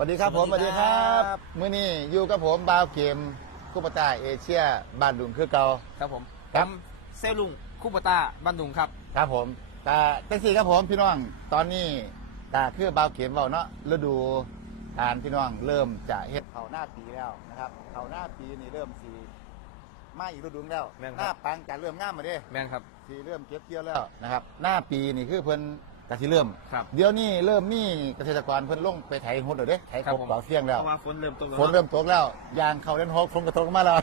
สวัสดีครับผมสสวัวัสสดีดีคครัรับมื้อนี้อยู่กับผมบาวเกมกุปตาเอเชียบ้านดุงคือเก่าครับผมครับผมเซลลุงคูปตาบันดุงครับ ครับผมตาจังสี่ครับผมพี่น้องตอนนี้ตาคือบาวเกมเบาเนาะฤดูการพี่น้องเริ่มจะเฮ็ดเขาหน้าปีแล้วนะครับเขาหน้าปีนี่เริ่มสีมาอีกฤดูหนึ่งแล้วแม่นครับหน้าปังจะเริ่มง่ามมาเด้แม่นครับสีเริ่มเก็บเกี่ยวแล้วนะครับ หน้าปีนี่คือเพิ่น กะสิเริ่ม ครับเดี๋ยวนี้เริ่มมีเกษตรกรเพิ่นลงไปไถหดแล้วเด้ไถครับกบผมเป่าเสียงแล้วเพราะว่าฝนเริ่มตกแล้วฝนเริ่มตกแล้วยางเขาเล่นหกฝนกระตกมาแล้ว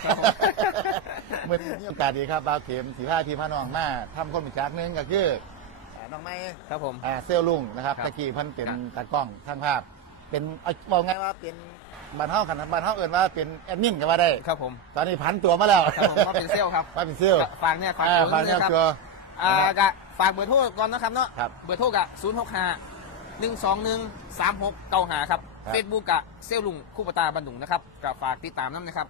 เมื่อนี้มีโอกาสดีครับบาวเข็มสีผ้าพี่พาน้องมาทำคนเป็นจากหนึงก็คืออ่าน้องไม้ครับผม อ่าเซลลลุงนะครับครับตะกี้เพันเป็นครับ ตากล้องทางภาพ เป็นเอาบอกไงว่าเป็นบ้านเฮาขันบ้านเฮาเอื่นว่าเป็นแอดมินก็ว่าได้ ครับผมตอนนี้พันตัวมาแล้วครับผมก็เป็นเซลล์ครับว่าเป็นเซลลฝากเนี่ยฝากอ่าตัวพันนึเนี่ยงครับตัว อ่ากะ ฝากเบอร์โทรก่อนนะครับเนาะครับเบอร์โทรกะศูนย์หกห้าหนึ่งสองหนึ่งสามหกเก้าหาครับครับ เฟซบุ๊กกะเซลลุงคูปตาบันดุงนะครับก็ฝากติดตามน้ำนะครับ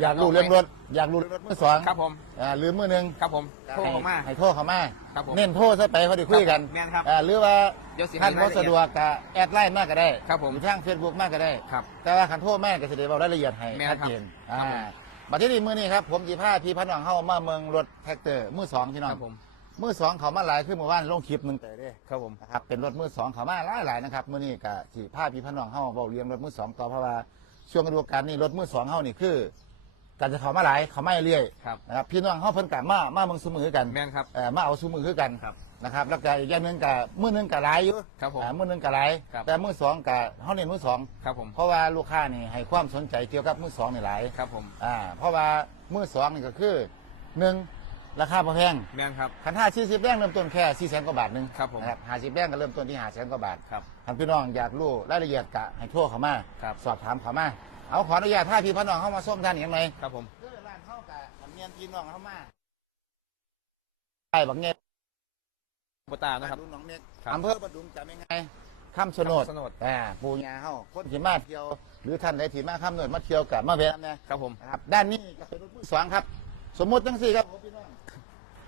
อยากรู้เรื่องรถ อยากรู้เรื่องรถมือสองครับผมอ่าหรือมือหนึ่งครับผมโทรเข้ามา ให้โทรเข้ามา ครับผมเน้นโทรซะไปเขาได้คุยกันแม่นครับ อ่าหรือว่าเดี๋ยวสิท่านให้บ่รายละเอียดสะดวกก็แอดไลน์มากก็ได้ครับผมหรือทางเฟซบุ๊กมากก็ได้ ครับ แต่ว่าคันโทษแม่ก็จะได้บอกรายละเอียดให้แม่นชัดเจนครับอ่าครับผม บัดที่นี่มือนี้ครับผมจีผ้าพี่พันหวังเข้ามาเมืองรถแท็กเตอร์มือสองพี่น้อคงรับผม มือสองเขามาหลายขึ้นเมื่อวานลงคลิปหนึ่งแต่เด้ครับผมนะครับเป็นรถมือสองเขามาหลายหลายๆนะครับมือนี้กับจีผ้าพี่พันหวังเข้าเบาเรียงรถมือสองต่อเพราะว่าช่วงฤดูกาลนี้รถมือสองเข้านี่คือการจะเขามาหลายเขาไม่เรื่อยครับนะครับพี่น้องเข้าเพิ่นกับมามาเมืองสมือกันแม่นครับเอ่อมาเอาสมือคือกันครับนะครับแล้วก็อีกอย่างหนึงกับมือหนึงกับหลายอยู่ครับผมอ่ามือหนึงกับหลายครับ แต่มือสองกับเขาเน้นมือสองครับผมเพราะว่าลูกค้านี่ให้ความสนใจเกี่ยวกับมือสองนี่หลาย ครับผม อ่าเพราะว่ามือสองนี่ก็คือหนึ่ง ราคาพอแพงแม่นครับคันห้าสี่สิบแบงค์เริ่มต้นแค่สี่แสนกว่าบาทหนึ่งครับผมนะครับห้าสิบแบงค์ก็เริ่มต้นที่ห้าแสนกว่าบาทครับท่านพี่น้องอยากรู้รายละเอียดกะให้โทรเข้ามา ครับ สอบถามเข้ามา เอาขออนุญาตถ้าพี่พี่น้องเข้ามาส้มท่านอย่างไรครับผมคือร้านเข้ากะทำเนียนพี่น้องเข้ามาใช่บักเงี้ยคูปตานะครับ ดูหนองเน็กครับอำเภอบัดดุงจะเป็นไงคำชะโนดคำชะโนด อ่าปูยาเฮาคนที่มาเที่ยว หรือท่านใดที่มาคำชะโนดมาเที่ยวกับมาแวะนะครับผม นะครับด้านนี้ก็เป็นรถมือสองครับ สมมุติทั้งสี่ครับผมพี่น้อง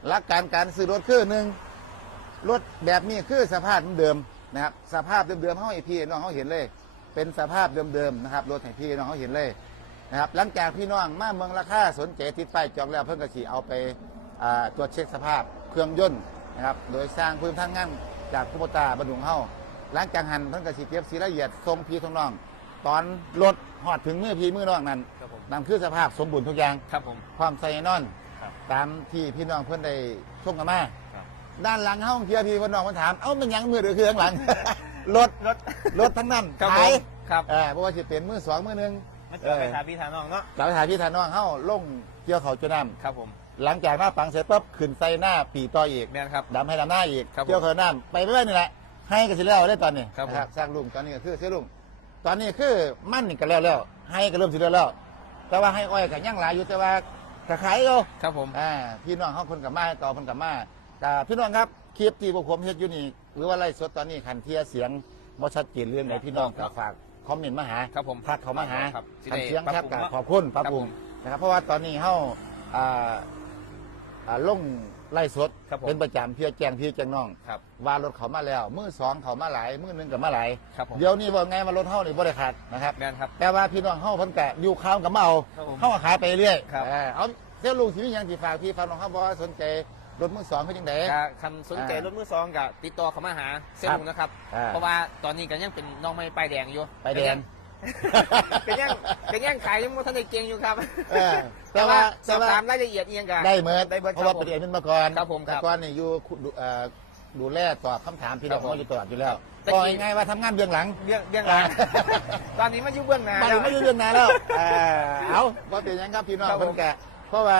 หลักการการซื้อรถคือหนึ่งรถแบบนี้คือสภาพเดิมๆนะครับสภาพเดิมๆเขาให้พี่น้องเขาเห็นเลย เป็นสภาพเดิมๆนะครับรถให้พี่น้องเขาเห็นเลยนะครับหลังจากพี่น้องมาเมืองราคาสนใจติดป้ายจองแล้วเพิ่นก็สิเอาไปอ่าตรวจเช็คสภาพเครื่องยนต์นะครับโดยสร้างพื้นทางงานจากคุปตาบรรดุงเฮาหลังจากหันเพิ่นก็สิเก็บสีละเอียดส่งพี่ทงน้อง ตอนรถหอดถึงมือพี่มือน้องนั้นครับผมนั่นคือสภาพสมบูรณ์ทุกอย่างครับผมความใส่นอน ครับตามที่พี่น้องเพื่อนได้ชมกันมาครับ ด้านหลังห้องเทียพี่พี่น้องมันถาม เอ้ามันหยังมือหรือคือข้างหลัง รถรถ รถทั้งนั้นครับผขายมครับ เออเพราะว่าจะเป็นมือสองมือหนึ่งมาเจอไปถามพี่ถามน้องเนาะเราถ่ายพี่ทาน้องเข้าลงเกี่ยวเขาจุดน้ครับผมำหลังจากหน้าปังเสร็จปั๊บขึ้นใส่หน้าปีต่ออีก แม่นครับ ดำให้ดำหน้าอีกครับผมเกี่ยวเขาน้ำไปเรื่อยๆนี่แหละให้กันสิแล้วได้ตอนนี้ครับผม นะสร้างลุงตอนนี้ก็คือเสียลุงตอนนี้คือมั่นนี่กันแล้วแล้วให้ก็เริ่มสิแล้วแล้ว แต่ว่าให้อ้อยกับย่างหลายอยู่แต่ว่า ก็ขายอยู่ครับผม อ่าพี่น้องเขาคนกับมาต่อคนกับมาแต่พี่น้องครับคลิปที่พวกผมเฮ็ดอยู่นี่หรือว่าไล่สดตอนนี้คันเทียเสียงบ่ชัดเจนเรื่องไหนพี่น้องก็ฝากคอมเมนต์มาหาครับผมทักเขามาหาครับสิคันได้เสียงปรับครับปรุก็งเนาะขอบคุณปรับครับปรุงผมนะครับ เพราะว่าตอนนี้เฮาอ่าอ่าลง ไล่สดครับผมเป็นประจำเพื่อแจ้งพี่แจ้งน้องครับว่ารถเขามาแล้วมือสองเขามาหลายมือหนึงก็มาหลายครับผม เดี๋ยวนี้ว่าไงว่ารถเฮานี่บ่ได้ขาดนะครับ แม่นครับ แต่ว่าพี่น้องเฮาเพิ่นก็อยู่ข้าวกับมาเอาครับผมเฮาก็ขายไปเรื่อยครับ เออเอาเจ้าลุงสิมีหยังสิฝากพี่ฝากน้องเฮาบ่ว่าสนใจรถมือสองคือจังได๋กคันสนใจอ่ารถมือสองกับติดต่อเขามาหาเซลลุงนะครับ อ่าเพราะว่าตอนนี้ก็ยังเป็นน้องไม่ป้ายแดงอยู่ป้ายแดง ก็ยังก็ยังขายยังไม่ทันได้เก่งอยู่ครับเออแต่แต่ว่าว่าสแต่อบว่า ถามรายละเอียดเอียงกันได้เมิดได้เบิดเพราะว่าครับผม เป็นเอกเป็นมาก่อนครับผมครับแต่ก่อนนี่อยู่ดูเอ่อดูแลตอบคำถามพี่น้องครับผมเขาอยู่ตลอดอยู่แล้วแต่บอกกี้ง่ายๆว่าทำงานเบื้องหลัง เรื่องเรื่องหลังอ่าตอนนี้มาอยู่เบื้องหน้ามาแล้ถึวงไม่อยู่เรื่องนานแล้วเออเอาว่าเป็นหยังครับพี่น้องครับผม เพิ่นแกะเพราะว่า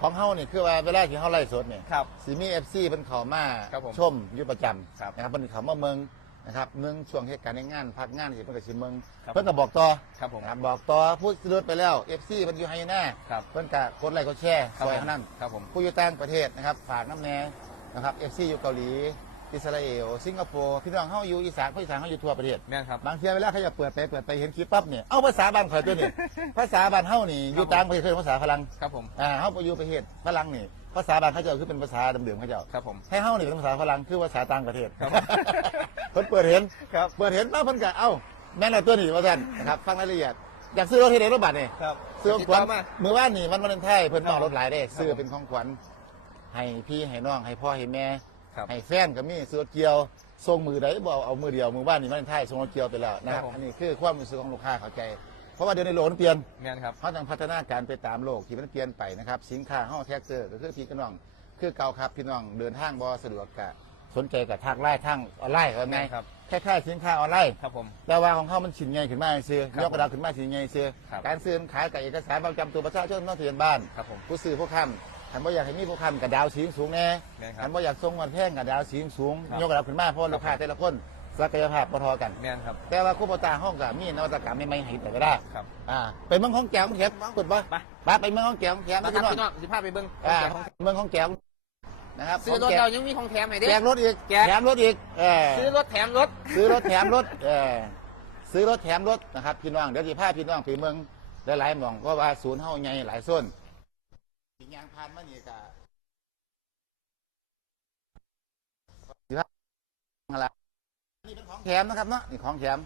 ของเฮานี่คือว่าเวลาที่เฮาไล่สดเนี่ยครับสีมีเอฟซีเพิ่นเข้ามาครับผมชมอยู่ประจำครับนะครับเพิ่นเข้ามาเมือง นะครับเมืองช่วงเหตุการณ์ในงานพักงานสิเพิ่นก็สิเมืองครับเพิ่นก็บอกต่อครับผมนะครับบอกต่อผู้ซื้อรถไปแล้วเอฟซีเพิ่นอยู่ไฮหน้าครับเพิ่นก็กดไลค์กดแชร์ครับซอยผมเท่านั้น ครับผม ผู้อยู่ต่างประเทศนะครับฝากน้ำแน่นะครับเอฟซีอยู่เกาหลี อิสราเอลสิงคโปร์พี่น้องเฮาอยู่อีสานภาคอีสานเฮาอยู่ทั่วประเทศแม่นครับ บางเทีเวลาเขาจะเปิดไปเปิดไปเห็นคลิปปั๊บเนี่ยเอาภาษาบ้านข่อยตัวนี่ ภาษาบ้านเฮานี่อยู่ต่างประเทศคือภาษาฝรั่งครับผมอ่าเฮาไปอยู่ประเทศฝรั่งนี่ ภาษาบ้านเขาเจ้าคือเป็นภาษาเดิมๆเขาเจ้าครับผม ให้เฮานี่เป็นภาษาฝรั่งคือภาษาต่างประเทศครับ เพิ่นเปิดเห็นครับ เปิดเห็นปั๊บเพิ่นก็เอ้าแม่นเอาตัวนี้มาท่านนะครับฟังรายละเอียดอยากซื้อรถที่ไหนรถบัตรนี่ครับซื้อของติดขวัต่ญอมามือว่านนี่มันวันไทยเพิ่นนอกรถหลายได้ครับซื้อเป็นของขวัญ ให้พี่ให้น้องให้พ่อให้แม่ ครับ ให้แฟนก็มีซื้อรถเกียวส่งมือใดบ่เอามือเดียวมือว่านนี่มันไทยส่งรถเกียวไปแล้วนะครับครับผม อันนี้คือความรู้สึกของลูกค้าเข้าใจ เพราะว่าเดี๋ยวในโลกมันเปลี่ยน แม่นครับเขาต้องพัฒนาการไปตามโลกที่มันเปลี่ยนไปนะครับ สินค้าห้องแท็กเตอร์ก็คือพี่กับน้อง คือเก่าครับพี่น้องเดินทางบ่สะดวกกะสนใจกับทางไล่ทางออนไลน์ก็ไงครับ คล้ายๆสินค้าออนไลน์ครับผม แต่ว่าของเขามันสินใหญ่ขึ้นมาซื้อครับยกกระดาษขึ้นมาสินใหญ่ซื้อครับ การซื้อขายกับเอกสารประจำตัวประชาชนต้องทะเบียนบ้าน ครับผม ผู้ซื้อผู้ค้ำท่านบ่อยากให้มีผู้ค้ำกับดาวสีสูงแน่แม่นครับท่านบ่อยากส่งเงินแพงกับดาวสีสูงครับ ยกกระดาษขึ้นมาเพราะว่าลูกค้าแต่ละคนศักยภาพบ่เทอกัน แม่นครับ แต่ว่าคู่ปตาห้องกับมีนวัตกรรมใหม่ๆให้แต่ก็ได้ครับ อ่าเป็นเมืองของแก้วของแขมกดบ่ไป ไปไปเมืองของแก้วของแขมมานะครัพี่บน้องพี่น้องสิพาไปเบิ่งอ่าของเมืองของแก้วนะครับซื้อรถขงแก้เราวยังมีของแถมให้เด้ แจกรถอีกแจก แถมรถอีกเออ ซื้อรถแถมรถ ซื้อรถแถมรถเออซื้อรถแถมรถนะครับพี่น้องเดี๋ยวสิพาพี่น้องไปเมืองหลายๆหม่องเพราะว่าศูนย์เฮาใหญ่หลายโซนสิ ยางพานมานี่ก็สิพาอะไรนี่เป็นของแถมนะครับเนาะนี่ของแถม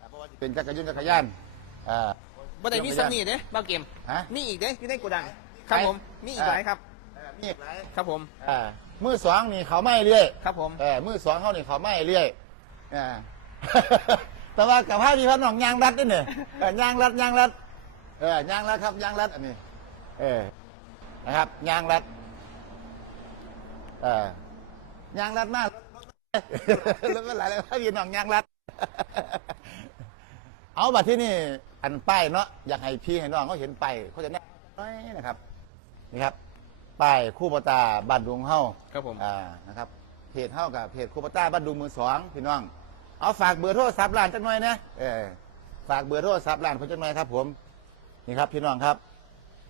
อ่าเพราะว่าสิเป็นจักรยานจักรยานอ่าบ่ได้มีสำนีเด้บ้าเกมฮะมีอีกเด้ที่ได้โกดัง ครับผมมีอีกหลายครับนี่ครับผมอ่ามือสองนี่เขาไม่เรื่อยครับผมเออมือสองเขานี่เขาไม่เรื่อยอ่าแต่ว่ากับพาพี่พันน้องยางรัดนี่เนี่ยเออยางรัดยางรัดเออยางรัดครับยางรัดอันนี้ เออ นะครับยางรัดเออยางรัดมากรถเป็นหลายเลยพาพี่น้องยางรัด เอาบัดที่นี่อันป้ายเนาะอยากให้พี่ให้น้องเขาเห็นป้ายเขาจะแน่น้อยนะครับนี่ครับป้ายคู่ปตาบ้านดวงเฮาครับผมอ่านะครับเพจเฮากับเพจคูปต้าบ้านดูมือสองพี่น้อง เอาฝากเบอร์โทรศัพท์ร้านจักหน่อยนะเออฝากเบอร์โทรศัพท์ร้านเพิ่นจักหน่อยครับ ผมนี่ครับ พี่น้องครับ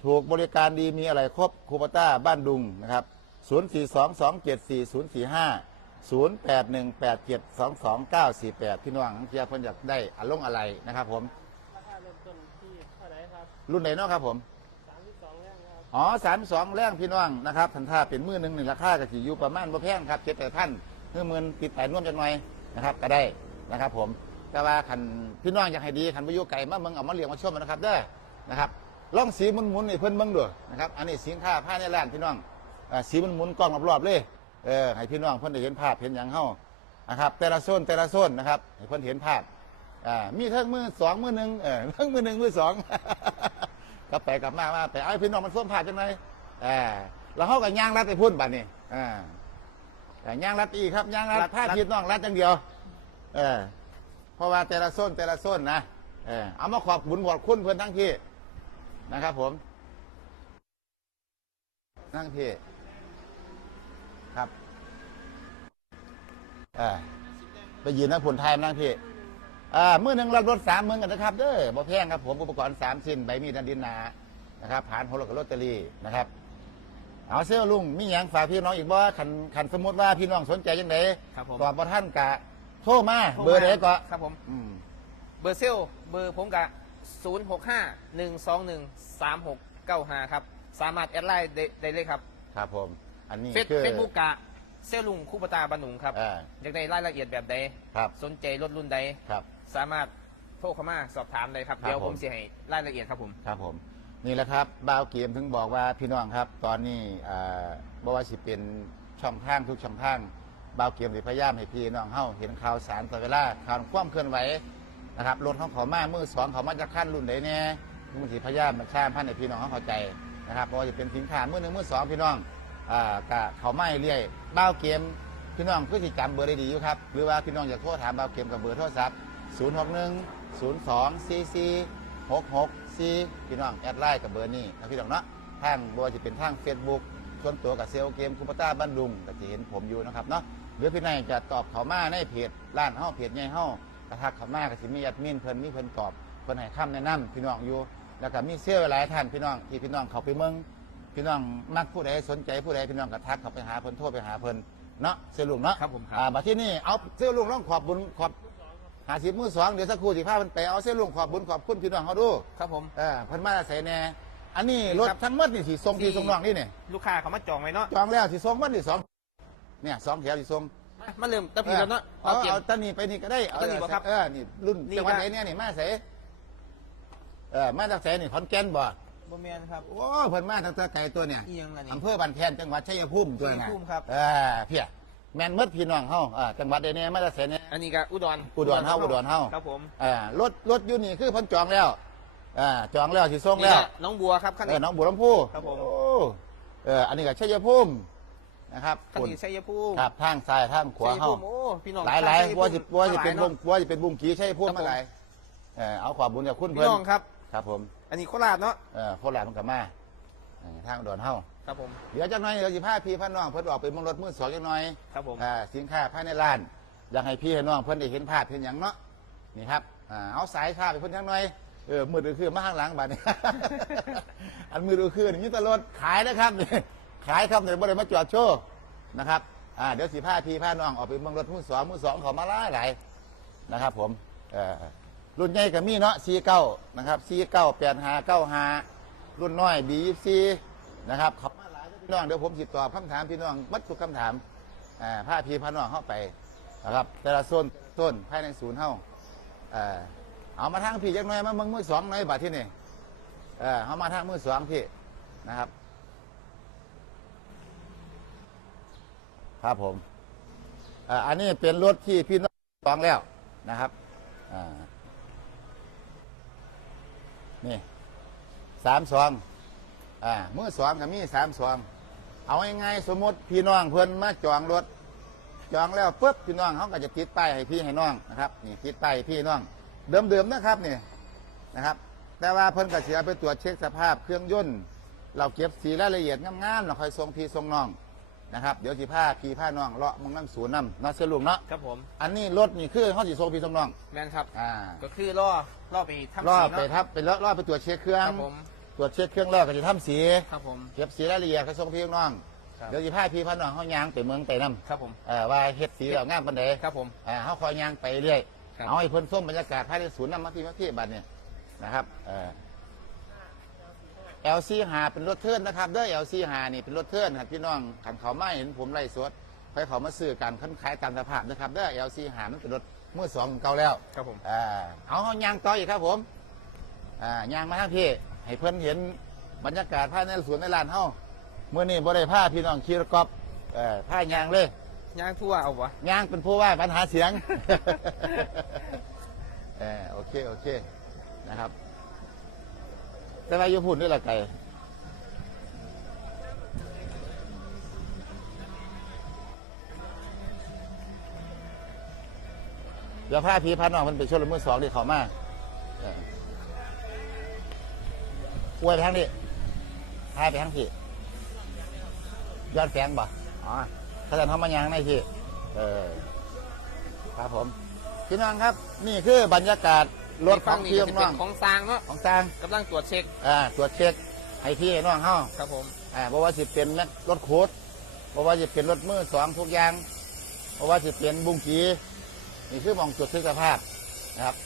ถูกบริการดีมีอะไรครบคูปต้าบ้านดุงนะครับ 0 4 2 2 7 4 0 4 5 0 8 1 8 7 2 2 9 4 8 พี่น้องเทียเพิ่นอยากได้อารมณ์อะไรนะครับผม ราคาเริ่มต้นที่เท่าไหร่ครับรุ่นไหนเนาะครับผม32แรงครับ อ๋อสามสองแรงพี่น้องนะครับทันท่าเป็นมือหนึ่งหนึ่งราคากะสิอยู่ประมาณบ่แพงครับเจ็ดแปดพันเพื่อมือติดแปดน่วมจังหน่อยนะครับก็ได้นะครับผมแต่ว่าคันพี่น้องอยากให้ดีคันไปอยู่ไก่มาเมืองเอามาเลี้ยงมาชมนะครับเด้อนะครับ ล่องสีหมุนๆนี่เพิ่นเบิ่งด้วยนะครับอันนี้สินค้าผ้าในร้านพี่น้องอ่าสีมันหมุนกล้องรอบๆเลยเออให้พี่น้องเพิ่นได้เห็นภาพเห็นอย่างเฮานะครับ แต่ละโซนแต่ละโซนนะครับให้เพิ่นเห็นภาพอ่ามีทั้งมือสองมือหนึ่งเออทั้งมือหนึ่งมือสองกลับไปกลับมามาไปเอาให้พี่น้องมันส้มผ่าจังไงอ่าแล้วเขากับย่างรัดไปพุ่นบัดนี้อ่าย่างรัดอีกครับย่างรัดผ้าพี่น้องรัดจังเดียวเออเพราะว่าแต่ละส้นแต่ละส้นนะเออเอามาขอบบุญขอบคุณเพื่อนทั้งที่ นะครับ ผมทั้งที่ครับเออไปยืนนักผลไทยมานั่งพี่อ่ามื่อหนึ่งรับรถสามหมื่นกันนะครับเด้อบ่แพงครับผมอุปกรณ์สามชิ้นใบมีดดันดินหนานะครับผ่านโฮโลกับลอตเตอรี่นะครับเอาเสื้อลุงมีอย่างฝากพี่น้องอีกบ่ขันขันสมมติว่าพี่น้องสนใจยังไงครับผมตอบบ่ท่านกะโทรมาเบอร์ไหนก็ครับผมอืมเบอร์เซลลเบอร์ผมกะ 065 121 3695 ครับ สามารถแอดไลน์ได้ได้เลยครับครับผม อันนี้เฟซคือ เฟซบุ๊กกะเซลลุงคู่ปตาบันหนุงครับอ่า อยากได้รายละเอียดแบบใดครับสนใจรถรุ่นใด ครับ สามารถโทรเข้ามาสอบถามเลยครับ ครับเดี๋ยวผผมมจะให้รายละเอียดครับผม ครับผมนี่แหละครับบ่าวเกมถึงบอกว่าพี่น้องครับ ตอนนี้อ่าบ่ว่าสิเป็นช่องทางทุกช่องทางบ่าวเกมสิพยายามให้พี่น้องเฮาเห็นข่าวสารตลอดเวลาข่าวความเคลื่อนไหว นะครับรถของเขามามือสองเขามาจะขั้นรุ่นใดแน่มือสิพยายามมาชามพันให้พี่น้องเขาเข้าใจนะครับเพราะว่าจะเป็นสินค้ามือหนึ่งมือสองพี่น้องอ่ากะเขาไม่เรื่อยบ่าวเกมพี่น้องคือสิจำเบอร์ได้ดีอยู่ครับหรือว่าพี่น้องอยากโทรถามบ่าวเกมกับเบอร์โทรศัพท์061 02 44 664พี่น้องแอดไลน์กับเบอร์นี้นะพี่น้องเนาะทางบัวจะเป็นทาง Facebook ส่วนตัวกับเซลเกมคูปต้าบ้านดุงก็จะเห็นผมอยู่นะครับเนาะหรือพี่นายจะตอบเขามาในเพจร้านเฮาเพจใหญ่เฮา ระทักเขามาก็สิมีแอดมินเพิ่นมีเพิ่นตอบเพิ่นให้คำแนะนำพี่น้องอยู่ แล้วก็มีเซลล์หลายท่านพี่น้องที่พี่น้องเขาไปเมืองพี่น้องมักผู้ใดสนใจผู้ใดพี่น้องก็ทักเขาไปหาเพิ่นโทรไปหาเพิ่นเนาะเซลล์ลุงเนาะครับผมครับ อ่ามาที่นี่เอาเซลล์ลุงต้องขอบบุญขอบหาสิบมือสองเดี๋ยวสักครู่สิพาเพิ่นไปเอาเซลล์ลุงขอบบุญขอบคุณพี่น้องเขาดูครับผม เออเพิ่นมาใส่แน่อันนี้รถครับ ทั้งหมดนี่สิส่งพี่ส่งน้องนี่เนี่ย ลูกค้าเขามาจองไว้เนาะ จองแล้วสิส่งมันนี่สองเนี่ยสองแถวสิส่ง มาเริ่มตะพีแล้วเนาะเอาเอาเก็บเอาตะนี่ไปนี่ก็ได้เอาตะนี่บ่ครับเออนี่รุ่นนี่จังหวัดก็ไหนเนี่ยนี่มาเสเออมาจากไสนี่ขอนแก่นบ่บ่แมนครับ โอ้เพิ่นมาทางตะไกลตัวเนี่ยอีหยังล่ะนี่อำเภอบันแทนจังหวัดชัยภูมิตัวน่ะชัยภูมิครับ เออเพียแม่นหมดพี่น้องเฮาอ่าจังหวัดใดเนี่ยมาจากไสเนี่ย อันนี้ก็อุดรอุดรเฮาอุดรเฮา ครับผมอ่ารถรถอยู่นี่คือเพิ่นจองแล้วอ่าจองแล้วสิส่งนี่แล้ว ก็น้องบัวครับขั้นเอนี้อน้องบัวลำพูครับผม โอ้เอออันนี้ก็ชัยภูมิ นะครับขั้นนี้ชัยภูมิครับทางซ้ายทางขวาชัยเฮาภูมิโอ้พี่น้องหลายหลายชัภูมิว่าสิว่าสิเป็นหวลายงเนาะว่าสิเป็นวงกีใช่พูดครับผมมาหลายเออเอาขอบบุญกับคุณพี่เพิ่นน้องครับ ครับผมอันนี้โคราชเนาะเออโคราชมันกับมาเออทางอุดอนเฮาครับผมเดี๋ยวจักหน่อยเดี๋ยวสิพาพี่พาน้องเพิ่นออกไปเมองรถมือสองจักหน่อย ครับผม อ่าสินค้าภายในร้าน อยากให้พี่ให้น้องเพิ่นได้เห็นภาพเห็นหยังเนาะนี่ครับอ่าเอาสายชาไปเพิ่นจักหน่อยเออมือดูคือมาข้างหลังบัดนี้ อันมือดูคือนี่มีแตรถขายนะครับนี่ ขายครับเดี๋ยวบ่ได้มาจอดโชว์นะครับอ่าเดี๋ยวสิพาพี่พาน้องออกไปเมืองรถมือสองมือสองเขามาหลายหลายนะครับ ผมเออรุ่นใหญ่ก็มีเนาะซีเก้านะครับซีเก้าแปดห้าเก้าห้ารุ่นน้อยบีซีนะครับเขามาหลายพี่น้องเดี๋ยวผมสิดตอคำถามพี่น้องมัดทุกคำถามอ่าพาพี่พาน้องเข้าไปนะครับแต่ละโซนโซนภายในศูนย์เฮาเออเอามาทางพี่จักหน่อยมาเมืองมือสองหน่อยบัดที่นี่เออเอามาทางมือสองพี่นะครับ ครับผมอ่าอันนี้เป็นรถที่พี่น้องจองแล้วนะครับอ่านี่สามสองอ่ามือสองกับมีสามสองเอาง่ายๆสมมติพี่น้องเพื่อนมาจองรถจองแล้วปุ๊บพี่น้องเขาก็จะติดป้ายให้พี่ให้น้องนะครับนี่ติดป้ายพี่น้อง เดิมๆนะครับนี่นะครับ แต่ว่าเพิ่นก็เสียไปตรวจเช็คสภาพเครื่องยนต์เราเก็บสีรายละเอียดงามๆเราคอยส่งพี่ส่งน้อง นะครับเดี๋ยวสีผ้าพี่ผ้าน้องเลาะมึงนั่งศูนย์นำนาเสยลุงเนาะครับผม อันนี้รถนี่คือเขาสิส่งพี่ส่งน้องแมนครับอ่าก็คือล่อล่อไปทำรอสีบไปเนาะทับไปเลาะรอบไปตรวจเช็คเครื่อคงรับผมตรวจเช็คเครื่องแล้วก็จะทำสีครับผมเก็บสีรายละเอียดก็ส่งพี่ส่งน้องครับเดี๋ยวสีผ้าพี่ผ้าน้องเขายางไปเมืองไปนํครับผมเอ่อว่าเฮ็ดสีแล้วงามปานใดครับผมอ่าเขาคอยยางไปเรื่อยครับเอาให้เพิ่นส้มบรรยากาศภายในศูนย์นำมาที่มาที่บัดเนี่ยนะครับเอ่อ LC หาเป็นรถเทิร์นนะครับเด้อ LC หานี่เป็นรถเทิร์นครับพี่น้องขันเขาไม่เห็นผมไล่สดไปเขามาซื้อกันคันขายตามสภาพนะครับเด้อ LC หามันเป็นรถเมื่อสองเก่าแล้วครับผมอ่าเอาเอายางต่ออีกครับผมอ่ายางมาทางพี่ให้เพิ่นเห็นบรรยากาศภายในสวนในลานเฮาเมื่อนี้บ่ได้ผ้าพี่น้องขี่รถกอล์ฟเอ่อผ้ายางเลยย่างทั่วเอาวะยางเป็นผู้ว่าปัญหาเสียงเออโอเคโอเคนะครับ แต่ว่าอยู่พุ่นด้วยละไก่เดี๋ยวพาพีพาน้องมันไปชนละมือสองที่เขามาอวยไปทางนี้พาไปทางพี่ยอดแฝงบ่อ๋อถ้าจะทำมายางในพี่เออครับผมพี่น้องครับ นี่คือบรรยากาศ รถขฟัองนี่พี่ก็จะน้เป็องนของซางเนาะของจางกำลังตรวจเช็คอ่าตรวจเช็คให้พี่ให้น้องเฮาครับผมอ่าเพราะว่าสิเป็นแม็กรถโคดเพราะว่าสิเป็นรถมือสองทุกอย่างเพราะว่าสิเป็นบุ้งกีนี่คือหมองจุดเช็คสภาพนะครับ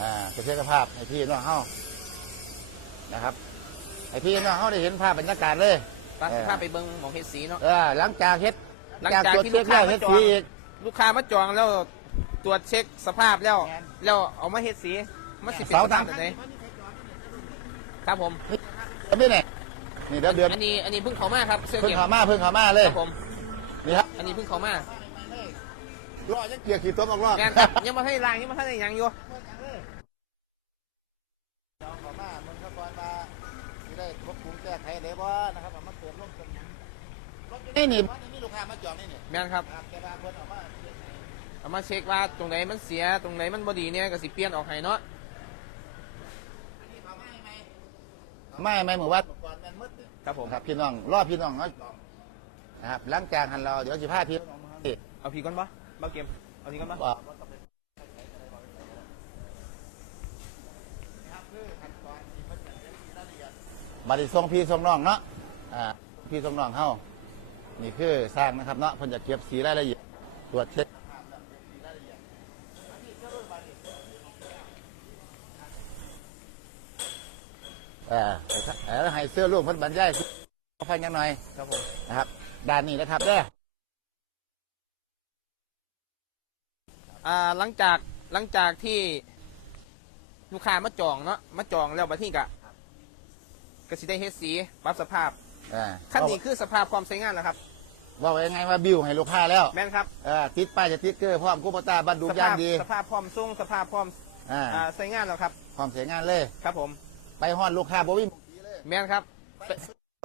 อ่าจุดเช็คสภาพให้พี่น้องเฮานะครับให้พี่น้องเฮาได้เห็นภาพบรรยากาศเลยปาเออพาไปเบิ้งหมองเฮ็ดสีเนาะเออหลังจากเฮ็ดหลังจากตรวจที่เช็ลูคกค้าแล้วมาเฮ็ดจอสีงอีกลูกค้ามาจองแล้ว ตรวจเช็คสภาพแล้วแม่นแล้วเอามาเฮ็ดสีมันสิเป็นเสาสภาพทางแบบไหนครับผมก็ไม่เนี่ยนี่เดี๋ยวเดือนอันนี้อันนี้เพิ่งเขามาครับเสื้อเพิ่งเก็บเขามาเพิ่งเขามาเลยครับผมนี่ครับอันนี้เพิ่งเขามารอยังเกียร์ขี่ตัวออกรอบแม่นครับยังมาให้รางยังมาให้ยังอยู่เขามาเมืองขบวนมาที่ได้ควบคุมแก้ไขได้บ่นะครับเอามาเปิดร่มกันนี่นี่นี่ลูกค้ามาจองนี่นี่แม่นครับ ครับแกบางคนเอามาเอามาเช็คว่าตรงไหนมันเสียตรงไหนมันบอดีเนี่ยก็สิเปลี่ยนออกให้เนาะไม่ไม่หมือว่าก่อนแม่นมืดครับผมครับพี่น้องรอพี่น้องเนาะนะครับหลังจากหันเราเดี๋ยวสิพาพี่น้อาที่เอาพีก่อนปะบ้าเกมเอาพีก่อนปะว่าดนี้ส่งพี่ส่งน้องเนาะอ่าพี่ส่งน้องเฮานี่คือสร้างนะครับเนาะเพิ่นจะเก็บสีรายละเอียดตรวจเช็ค ออเออให้เสื้อลูกมันบรรยายฟังยังหน่อยครับผมนะครับด้านนี้นะครับเด้ออ่าหลังจากหลังจากที่ลูกค้ามาจองเนาะมาจองแล้วบัดที่กะก็สิได้เฮ็ดสีปรับสภาพอ่าขั้นนี้คือสภาพความใช้งานแล้วครับว่าไว้ยังไงว่าบิวให้ลูกค้าแล้วแม่นครับเออติดป้ายจะติดเกอร์พร้อมกูปตาบันดูสย่าภางพดี สภาพพร้อมส่งสภาพพร้อมอ่าอ่าใช้งานแล้วครับความเสียงานเลยครับผม ไปฮอดลูกค้าบ่มีแม่นครับ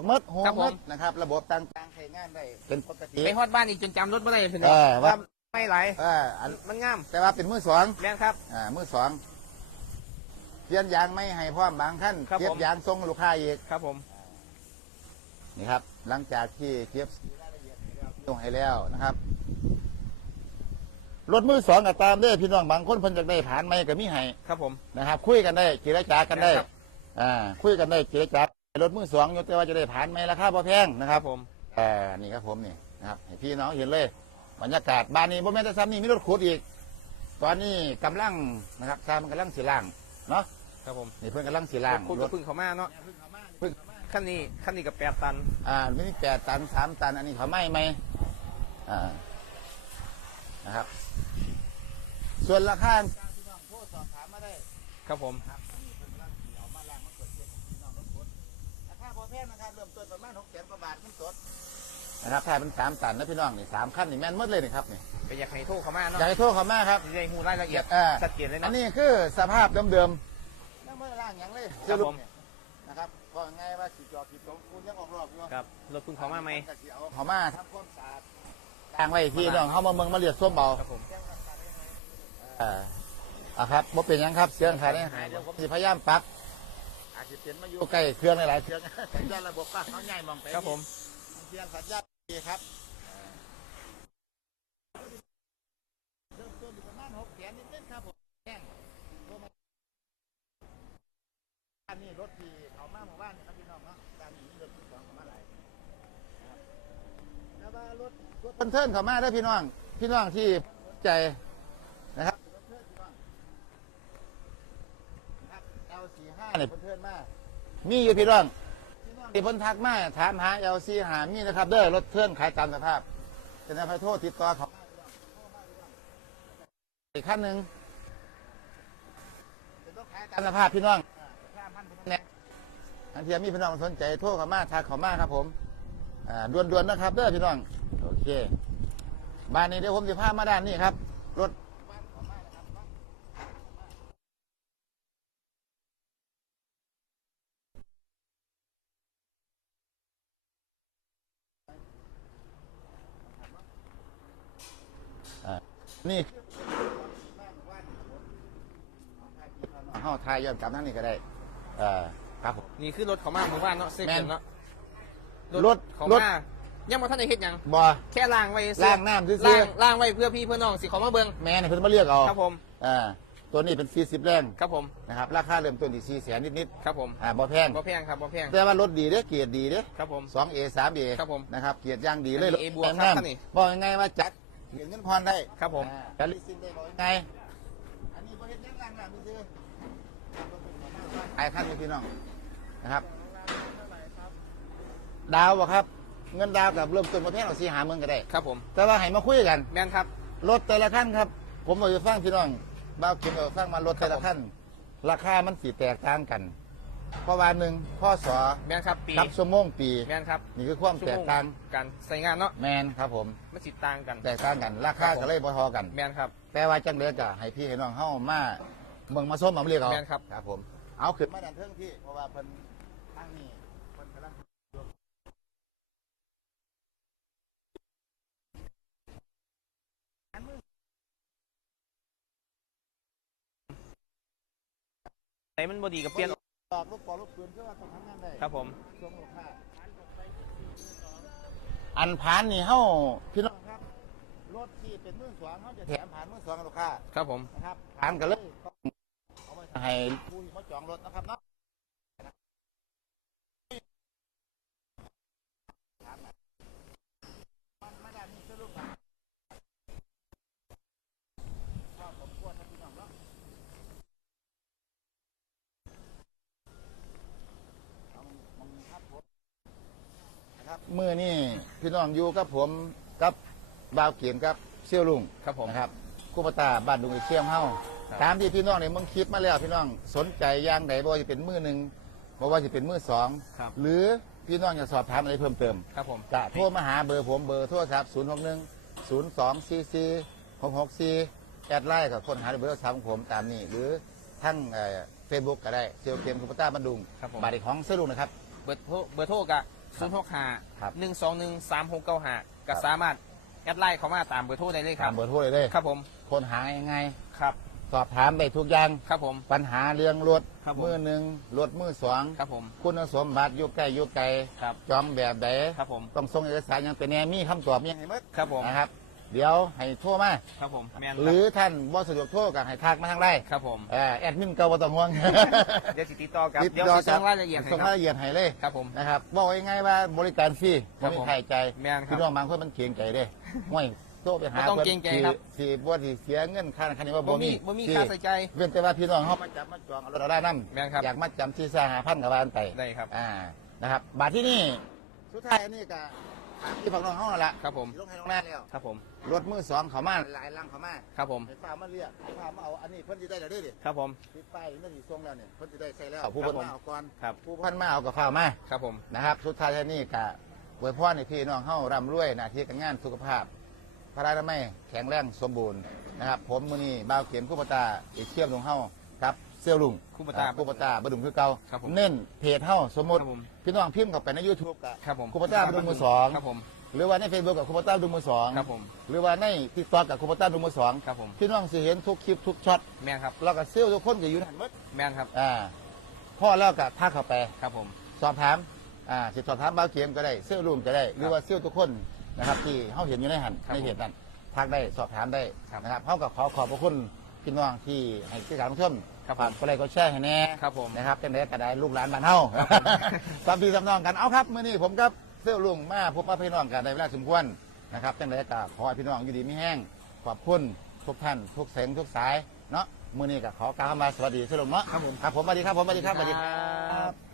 มดโฮครับผม มดนะครับ ระบบต่างๆใช้งานได้เป็นปกติไปฮอดบ้านอีกจนจำรถไม่ได้เลยทีนี้เออว่าว่าไม่ไหลเอออันมันงาม แต่ว่าเป็นมือสองแม่นครับ อ่ามือสองเปลี่ยนยางไม่ให้พร้อมบางขั้นครับเก็บผมยางส่งลูกค้าอีกครับผม นี่ครับ หลังจากที่เก็บสีรายละเอียดลงให้แล้วนะครับรถมือสองก็ตามเด้อพี่น้องบางคนเพิ่นจะได้ผ่านไม่ก็มีให้ครับผม นะครับ คุยกันได้เจรจากันได้ ครับ อ่าคุยกันได้เจรจาการถมือสองยกแต่ว่าจะได้ผ่านไหมราคาพอแพงนะคครัรับบผมเอ่านี่ครับผมนี่นะครับให้พี่น้องเห็นเลยบรรยากาศบ้านนี้บ่แม่นแต่ซ้ำนี่มีรถขุดอีก ตอนนี้กำลังนะครับซ้ำกำลังสีล่างเนาะครับผมนี่เพิ่นกำลังสีล่างคุณรก็ถพึ่งเขามาเนาะพึ่งขั้นนี้ขั้นนี้กับแปดตัน อ่าไม่นี่แปดตันสามตัน อันนี้เขาไม่ไหมอ่านะครับ ส่วนราคาพี่น้องโทรสอบถามมาได้ครับผม พอแพงนะครับเริ่มต้นประมาณหกแสนกว่าบาทขึ้นสดนะครับถ้าเป็นสามตันนะพี่น้องนี่สามขั้นนี่แม่นหมดเลยนี่ครับนี่ก็อยากให้โทรเขามาเนาะอยากให้โทรเขามาครับจะได้หูรายละเอียดอ่าชัดเจนเลยอัเนาะนนี้คือสภาพเดิมๆยังไม่ได้ล่างหยังเลยครับผมเนี่ยนะครับก็ง่ายว่าสีจอผิดของคุณยังออกรอบอยู่ครับรถพึ่งเขามาไหมก็สิเอาเขามาทำความสะอาดต่างไว้ที่น้องเขามาเมืองมาเรียกส้มเบาครับผมเอ่าอะครับบ่เป็นหยังครับเสียงขาดได้หายเดี๋ยวผมสิพยายามปรับ อาจจะเปลี่ยนมาอยู่ใกล้เครื่องหลายๆเครื่องสัญญาณระบบป้าเขาใหญ่มองไปครับผมเสียงสัญญาณดีครับเริ่มต้นอยู่ประมาณหกแสนนิดๆครับผมแห้งโทรมาอันนี้รถที่เขามาหมู่บ้านเนี่ยครับพี่น้องเนาะด้านนี้มีรถที่สองเขามาหลายนะครับแล้วว่ารถรถเพิ่นเทิร์นเขามาได้อพี่น้อง พี่น้องที่สนใจนะครับรถเทิร์นพี่น้องนะครับ L45 เนี่ยเพิ่นเทิร์นมามีอยู่พี่น้องพี่น้องที่เพิ่นทักมาถามหา L4 หามีนะครับ เด้อรถเทิร์นขายตามสภาพจะนำไปโทษติดต่อเขาอีกขั้นหนึ่งตามสภาพพี่น้องอันที่มีพี่น้องสนใจโทรเขามาทักเขามาครับ ผมอ่าด่วนๆนะครับ เด้อพี่น้องโอเคบ้านนี้เดี๋ยวผมจะพามาด้านนี้ครับ รถ นี่เฮาทา ยย้อนกลับนั่นนี่ก็ได้เอ่อครับผม นี่คือรถเขามาหมู่บ้านเนาะเซฟแม่นเนาะรถเขารถ มายังมาท่านได้เฮ็ดหยัง บ่ แค่ล้างไว้ซื่อล้างน้ำซื่อๆล้างล้างไว้เพื่อพี่เพื่อน้องสิเขามาเบิ่งแม่นี่เพิ่นมาเรียกเอาครับผมอ่าตัวนี้เป็น 40 แรงครับผมนะครับ ราคาเริ่มต้นที่4แสนนิดครับผมๆอ่าบ่แพงบ่แพงครับบ่แพงแต่ว่ารถดีเด้อเกียรติดีเด้อ ครับผม 2A 3A ครับผมนะครับเกียรติอย่างดีเลยอันนี้ A บวกแพงครับน้ำคันนี้บอกยังไงว่าจัดเงินเงินพรได้ครับผม อ่าจัดลิซินได้บอกยังไงอันนี้บ่เฮ็ดหยังล้างน้ำซื่อๆ ไอ้ท่านพี่น้องนะครับดาวบ่ครับ เงินดาวกับเริ่มต้นประเภทเอาสีหาเมืองก็ได้ ครับผม แต่ว่าให้มาคุยกัน แม่นครับ รถแต่ละขั้นครับ ผมบอกจะฟังพี่น้องบ้าวเข็มเอาฟังมารถแต่ละขั้นราคามันสีแตกต่างกันเพราะว่าหนึ่งพ่อสอแม่นครับ ปีกับชั่วโมงปี แม่นครับ นี่คือความแตกต่างการใส่งานเนาะ แมนครับผม มันสิต่างกัน แตกต่างกัน ราคาก็เลยบ่ทอกัน แม่นครับ แต่ว่าจังเลยจะให้พี่ให้น้องเฮามาเมืองมาส้มมาเรียกเอาแม่นครับ ครับผม เอาขึ้นมาดันเทิงที่เพราะว่าเพิ่นทางนี้เพิ่นกำลังไหนมันบ่ดีกับเปลี่ยนตอกลูกปอลูกปืนเพื่อว่าต้องทำงานได้ครับผมช่วงลูกค้าอันผ่านนี่เฮาพี่น้องครับรถที่เป็นมือสองเขาจะแถมผ่านมือสองกับลูกค้าครับผมนะครับผ่านกันเลยต้องเอาไว้ ให้ผู้ที่มาจองรถนะครับเนาะมันไม่ได้มีสรุปนะชอบผมควรนะพี่น้องเนาะเอามึงครับผมนะครับมือนี่พี่น้องอยู่กับผมกับบ่าวเกียนกับเซี่ยวลุงครับผมนะครับคูปตาบ้านดุงไอเชียมเฮาครับ ตามที่พี่น้องในเมืองคลิปมาแล้วพี่น้องสนใจอย่างใดบ่ว่าจะเป็นมือหนึ่งบ่ว่าจะเป็นมือสองครับ หรือพี่น้องจะสอบถามอะไรเพิ่มเติม ครับผมจะโทรมาหาเบอร์ผมเบอร์โทรศัพท์ 0 6 1 0 2 4 4 6 6 4แอดไลน์กับคนหาเบอร์โทรศัพท์ของผมตามนี้ หรือทั้งเฟซบุ๊กก็ได้เซลเกมคูปต้าบันดุงครับผมบาริของเซลุงนะครับ เบอร์โทรเบอร์โทรกะศูนย์หกห้าครับ หนึ่งสองหนึ่งสามหกเก้าห้าครัก็บสามารถแอดไลน์เข้ามาตามเบอร์โทรได้เลยคตารัมบเบอร์โทรเลยเลยครับผม คนหาง่ายครับๆ สอบถามได้ทุกอย่าง ครับผม ปัญหาเรื่องรถครับผม มือหนึ่งรถมือสองครับผม คุณสมบัติอยุกใกล้อยุกไกลครับ จองแบบใดครับผม ต้องส่งเอกสารหยังเป็นแนมีคำตอบยังไงมั้ครับผม นะครับ เดี๋ยวให้โทรมาครับผมแมนหรือท่านบ่สะดวกโทรก็ให้ทักมาทางไลน์ครับผม เอ่อแอดมินเก่าบ่ต้องห่วง เดี๋ยวสิติดต่อกับติดเดี๋ยวต่อสิส่งรายละเอียดให้ส่งครัรายบละเอียดให้เลยครับผม นะครับบอกง่ายๆว่าบริการฟรีครับไม่ผมใครใจแม่นครับ พี่น้องบางคนมันเกรงใจเด้ห่วย โตไปหาบ่ต้องเกรงใจครับสิบ่สิเสียเงินค่าคันนี้ว่าบ่บ่มีมีบ่มีที่ค่าใส่ใจ เว้นแต่ว่าพี่น้องเฮามาจับมาจองเอารถเอาได้นำแม่นครับ อยากมาจำที่สหพันธ์กับบ้านไป ได้ครับ อ่า นะครับ บาทที่นี่ สุดท้ายอันนี้ก็ถามพี่ฝั่งน้องเฮานั่นล่ะครับผมสิลงให้ลงหน้าแล้ว ครับผม รถมือสองเขามาหลายลังเขามาครับผม ให้ฟ้ามาเรียกให้ฟ้ามาเอา อันนี้เพิ่นสิได้แล้วเด้ดิครับผม ติดป้ายนี่สิส่งแล้วเนี่ยเพิ่นสิได้ใส่แล้วผู้ครัเพิ่บนผมมาเอาก่อนครับ ผู้เพิ่นมาเอากับฟ้ามา ครับผม นะครับ สุดท้ายที่นี่ก็อวยพรให้พี่น้องเฮาร่ำรวยหน้าที่การงานสุขภาพ พระราชไม่แข็งแรงสมบูรณ์นะครับ ผมมื้อนี้บ่าวเข็มคู่ปตาเอกเชี่ยมลงเฮาครับเซี่ยวลุงคู่ปตาคู่ปตาบดุมคือเก่าครับผมเน้นเพจเฮาสมมุติ ครับผม พี่น้องพิมพ์เข้าไปใน YouTube ก็ครับผมคู่ปตาบดุมมือสองครับผม หรือว่าใน Facebook กับคู่ปตาบดุมมือสองครับผม หรือว่าใน TikTok กับคู่ปตาบดุมมือสองครับผม พี่น้องสิเห็นทุกคลิปทุกช็อตแมนครับ แล้วก็เซี่ยวทุกคนก็อยู่นั่นหมดแมนครับ อ่าพ่อแล้วก็ทักเข้าไป ครับผม สอบถาม อ่าสิสอบถามบ่าวเกมก็ได้เสื้อรูมก็ได้ หรือว่าเสื้อทุกคน นะครับ ที่เขาเห็นอยู่ในหันครับในเพจนั้นทักได้สอบถามได้ครับนะครับเขาก็ขอขอบพระคุณพี่น้องที่ให้ที่การชมครับฝากผมกดไลค์กดแชร์ให้แน่ครับผมนะครับเป็นได้กระไดลูกหลานบ้านเฮาครับผมสามพี่สามน้องกันเอาครับเมื่อนี้ผมกับเสื้อลุงมาพบปะพี่น้องกันในเวลาสมควรนะครับจังไดก็ขอให้พี่น้องอยู่ดีไม่แห้งขอบคุณทุกท่านทุกเสียงทุกสายเนาะมื่อนี้ก็ขอกล่าวคำว่าสวัสดีเสื้อลุงเนาะครับผมครับผมสวัสดีครับผมสวัสดีครับสวัสดีครับ